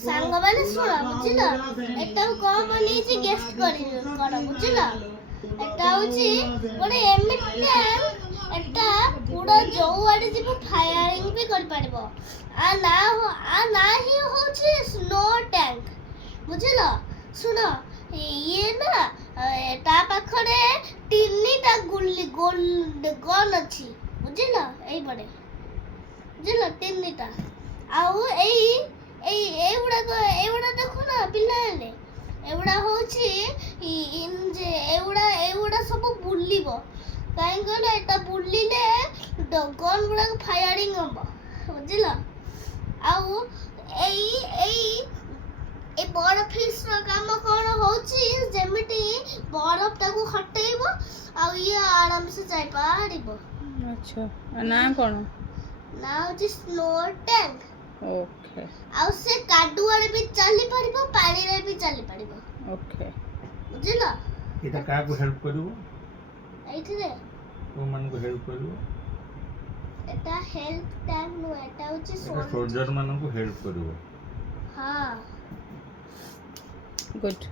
ସାଙ୍ଗମାନେ ଶୁଣ ବୁଝିଲ ଏଟାକୁ କଣ ବନେଇଛି ଗେଷ୍ଟ କର ବୁଝିଲ ଏଟା ହଉଛି ଗୋଟେ ଏମିତି ଟ୍ୟାଙ୍କ ଏଟା ପୁରା ଯୋଉ ଆଡେ ଯିବ ଫାୟାରିଂ ବି କରିପାରିବ ଆ ନା ହିଁ ହଉଛି ସ୍ନୋ ଟ୍ୟାଙ୍କ ବୁଝିଲ ଶୁଣ ଇଏ ନା ତା ପାଖରେ ତିନିଟା ଗନ୍ ଅଛି ବୁଝିଲ ଏଇପଟେ ବୁଝିଲ ତିନିଟା ଆଉ ଏଇଗୁଡା ଦେଖୁନ ପିଲାମାନେ ଏଗୁଡା ହଉଛି ଏଗୁଡା ସବୁ ବୁଲିବ କାହିଁକି କହିଲ ଏଟା ବୁଲିଲେ ଗନ୍ ଗୁଡାକ ଫାୟାରିଂ ହବ ବୁଝିଲ ଆଉ ଏଇ ବଡ ଫିସ୍ ର କାମ କଣ ହଉଛି ଯେମିତି ବରଫଟାକୁ ହଟେଇବ ଆଉ ଇଏ ଆରାମସେ ଯାଇପାରିବ ଆଚ୍ଛା ନା କଣ ନା ହଉଛି ସ୍ନୋ ଟ୍ୟାଙ୍କ ଓକେ ଆଉ ସେ କାଦୁଅରେ ବି ଚାଲି ପାରିବ ପାଣିରେ ବି ଚାଲି ପାରିବ ଓକେ ବୁଝିଲ এটা কাহাକୁ হেল্প କରିବ ଏଇଥିରେ କୋଉମାନଙ୍କୁ ହେଲ୍ପ କରିବ এটা হেল্প ট্যাঙ্ক নয় এটা হচ্ছে এটা ସୋଲ୍ଜର ମାନଙ୍କୁ ହେଲ୍ପ କରିବ হ্যাঁ ଗୁଡ୍